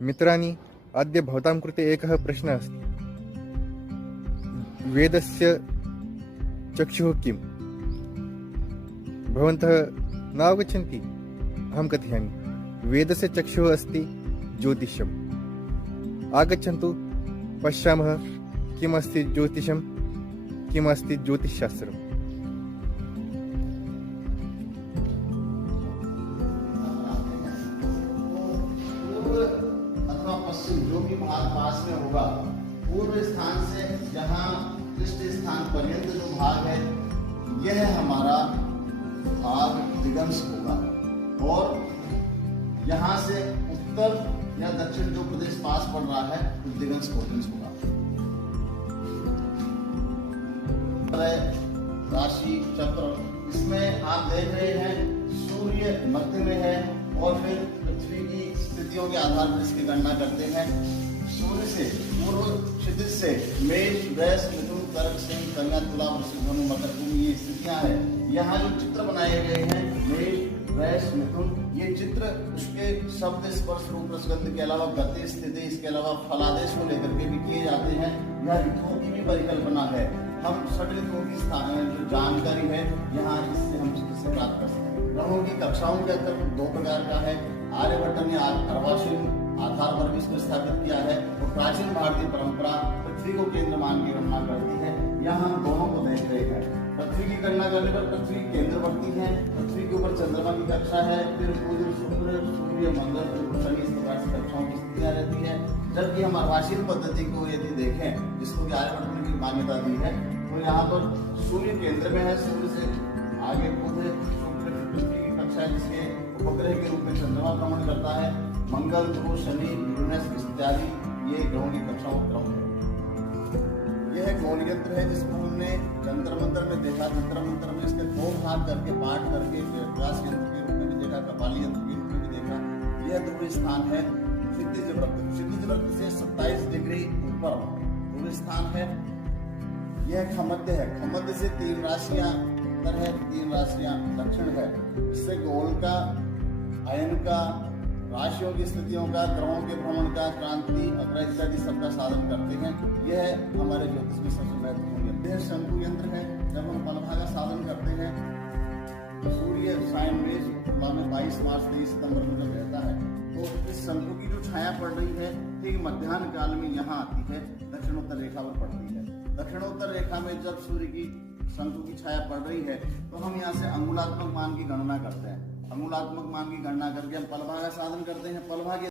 मित्राणि, अद्य भवतां कृते एकः प्रश्नः अस्ति। वेदस्य चक्षुः किम्? भवन्तः न अवगच्छन्ति? अहं कथयामि। वेदस्य चक्षुः अस्ति ज्योतिषम्। आगच्छन्तु पश्यामः किमस्ति ज्योतिषं, किमस्ति ज्योतिषशास्त्रम्। अथवा पश्चिम जो भी भाग पास में होगा, पूर्व स्थान से जहाँ दृष्ट स्थान पर्यंत जो भाग है, यह हमारा भाग दिगंश होगा। और यहाँ से उत्तर या दक्षिण जो प्रदेश पास पड़ रहा है, तो दिगंश कोटिंश होगा। राशि चक्र, इसमें आप देख रहे हैं सूर्य मध्य में है और फिर पृथ्वी की स्थितियों के आधार पर इसकी गणना करते हैं। सूर्य से पूर्व क्षितिज से मेष, वृष, मिथुन, कर्क, सिंह, कन्या, तुला, वृश्चिक, धनु, मकर, कुंभ, ये स्थितियां हैं। यहाँ जो चित्र बनाए गए हैं मेष, वृष, मिथुन, ये चित्र उसके शब्द, स्पर्श, रूप, रसगंध के अलावा गति, स्थिति, इसके अलावा फलादेश को लेकर के भी किए जाते हैं। यह ऋतुओं की भी परिकल्पना है। हम षड ऋतुओं की जो जानकारी है यहाँ इससे हम इससे प्राप्त कर सकते हैं। ग्रहों की कक्षाओं के अंतर दो प्रकार का है। आर्यभट्ट ने अर्वाचीन आधार पर इसको स्थापित किया है और प्राचीन भारतीय परंपरा पृथ्वी को केंद्र मान के गणना करती है। यहाँ हम दोनों को देख रहे हैं। पृथ्वी की गणना करने पर पृथ्वी केंद्रवर्ती है, पृथ्वी के ऊपर चंद्रमा की कक्षा है, फिर बुध, शुक्र, सूर्य, मंगल, शनि, इस प्रकार से कक्षाओं की स्थितियां रहती है। जबकि हम अर्वाचीन पद्धति को यदि देखें, जिसको कि आर्यभट्ट ने भी मान्यता दी है, तो यहाँ पर सूर्य केंद्र में है, सूर्य से आगे बुध, शुक्र, पृथ्वी की कक्षा है जिसके उपग्रह के रूप में चंद्रमा भ्रमण करता है। मंगल, गुरु, शनि, यूरेनस इत्यादि ये ग्रहों की कक्षाओं क्रम है। यह गोल यंत्र है जिसको हमने जंतर मंत्र में देखा। जंतर मंत्र में इसके दो भाग करके पाठ करके व्यास यंत्र के रूप में भी देखा, कपाली यंत्र के रूप में भी देखा। यह ध्रुव स्थान है क्षितिज वृत्त। क्षितिज वृत्त से 27 डिग्री ऊपर ध्रुव स्थान है। यह खमध्य है। खमध्य से 3 राशियां उत्तर है, 3 राशियां दक्षिण है। इससे गोल का, अयन का, राशियों की स्थितियों का, ग्रहों के भ्रमण का, क्रांति, अग्रह इत्यादि सबका साधन करते हैं। यह हमारे ज्योतिष में सबसे महत्वपूर्ण यंत्र है। शंकु यंत्र है। जब हम पलभा का साधन करते हैं, सूर्य सायन में तुला में 22 मार्च 23 सितंबर को जब रहता है, तो इस शंकु की जो छाया पड़ रही है ठीक मध्याह्न काल में यहाँ आती है, दक्षिणोत्तर रेखा पर पड़ती है। दक्षिणोत्तर रेखा में जब सूर्य की शंकु की छाया पड़ रही है, तो हम यहाँ से अंगुलात्मक मान की गणना करते हैं। अंगुलात्मक मान की गणना करके हम पलभा का साधन करते हैं। पलभा के